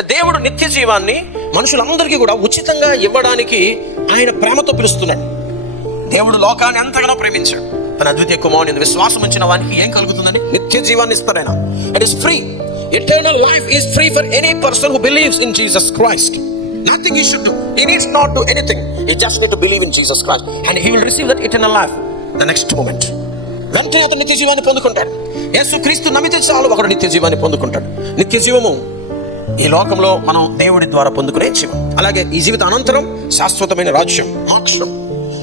దేవుడు నిత్య జీవాన్ని మనుషులందరికీ కూడా ఉచితంగా ఇవ్వడానికి ఆయన ప్రేమతో పిలుస్తున్నాడు. దేవుడు లోకాన్ని ఎంతగానో ప్రేమించాడు. తన అద్వితీయ కుమారుని విశ్వాసం ఉంచిన వానికి ఏం కలుగుతుందని? నిత్య జీవాన్ని ఇస్తాడు ఆయన. It is free. Eternal life is free for any person who believes in Jesus Christ. Nothing he should do. He needs not do anything. He just need to believe in Jesus Christ, and he will receive that eternal life the next moment. వెంటనే అతను నిత్య జీవాన్ని పొందుకుంటాడు. యేసు క్రీస్తు నమ్మితే చాలు ఒకడు నిత్య జీవాన్ని పొందుకుంటాడు. నిత్య జీవము ఈ లోకంలో మనం దేవుడి ద్వారా పొందుకునే జీవం. అలాగే ఈ జీవిత అనంతరం శాశ్వతమైన రాజ్యం, మోక్షం.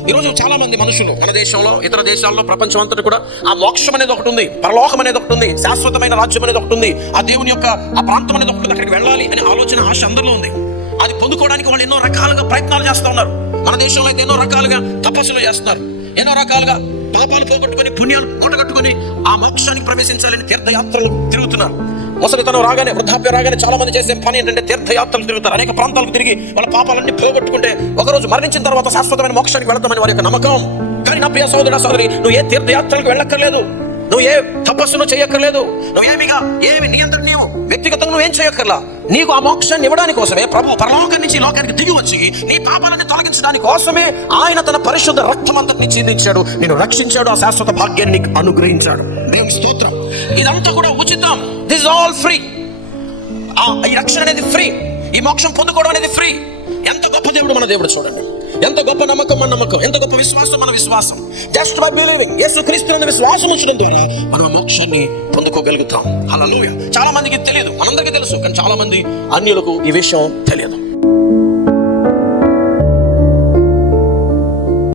ఈరోజు చాలా మంది మనుషులు మన దేశంలో, ఇతర దేశాల్లో, ప్రపంచం అంతటా కూడా ఆ మోక్షం అనేది ఒకటి ఉంది, పరలోకం అనేది ఒకటి ఉంది, శాశ్వతమైన రాజ్యం అనేది ఒకటి ఉంది, ఆ దేవుని యొక్క ఆ ప్రాంతం అనేది ఒకటి ఉంది, అక్కడికి వెళ్ళాలి అనే ఆలోచన, ఆశ అందరిలో ఉంది. అది పొందుకోవడానికి వాళ్ళు ఎన్నో రకాలుగా ప్రయత్నాలు చేస్తూ ఉన్నారు. మన దేశంలో అయితే ఎన్నో రకాలుగా తపస్సులు చేస్తున్నారు, ఎన్నో రకాలుగా పాపాలు పోగొట్టుకొని పుణ్యాలు మూటగట్టుకొని ఆ మోక్షానికి ప్రవేశించాలని తీర్థయాత్రలు తిరుగుతున్నారు. ముసలితనం రాగానే, వృద్ధాప్యం రాగానే చాలా మంది చేసే పని ఏంటంటే తీర్థయాత్రలు తిరుగుతారు. అనేక ప్రాంతాలకు తిరిగి వాళ్ళ పాపాలన్నీ పోగొట్టుకుంటే ఒకరోజు మరణించిన తర్వాత శాశ్వతమైన మోక్షానికి వెళతామని వారి యొక్క నమ్మకం. కానీ నా ప్రియ సోదరుడా, సోదరి, నువ్వు ఏ తీర్థయాత్రలకు వెళ్ళక్కర్లేదు, నువ్వు ఏ తపస్సును చేయక్కర్లేదు, నువ్వు ఏమి నియంత్రణ నీవు వ్యక్తిగతంగా నువ్వేం చేయక్కర్లా. నీకు ఆ మోక్షాన్ని ఇవ్వడానికి కోసమే ప్రభు పరలోకం నుంచి లోకానికి దిగి వచ్చి నీ పాపాలను తొలగించడానికి కోసమే ఆయన తన పరిశుద్ధ రక్తం అంతటిని చిందించాడు, నేను రక్షించాడు, ఆ శాశ్వత భాగ్యాన్ని నీకు అనుగ్రహించాడు. దేవుని స్తోత్రం. ఇదంతా కూడా ఉచితం. This all free. ఈ రక్షణ అనేది ఫ్రీ, ఈ మోక్షం పొందుకోవడం అనేది ఫ్రీ. ఎంత గొప్ప దేవుడు మన దేవుడు చూడండి, ఎంత గొప్ప నమ్మకం మన నమ్మకం, ఎంత గొప్ప విశ్వాసం మన విశ్వాసం. జస్ట్ బై బిలీవింగ్, యేసుక్రీస్తునందు విశ్వాసం ఉంచడం ద్వారా మనం ఆ మోక్షాన్ని పొందుకోగలుగుతాం. హల్లెలూయా. చాలా మందికి తెలియదు, మనందరికీ తెలుసు, కానీ చాలా మంది అన్యులకు ఈ విషయం తెలియదు.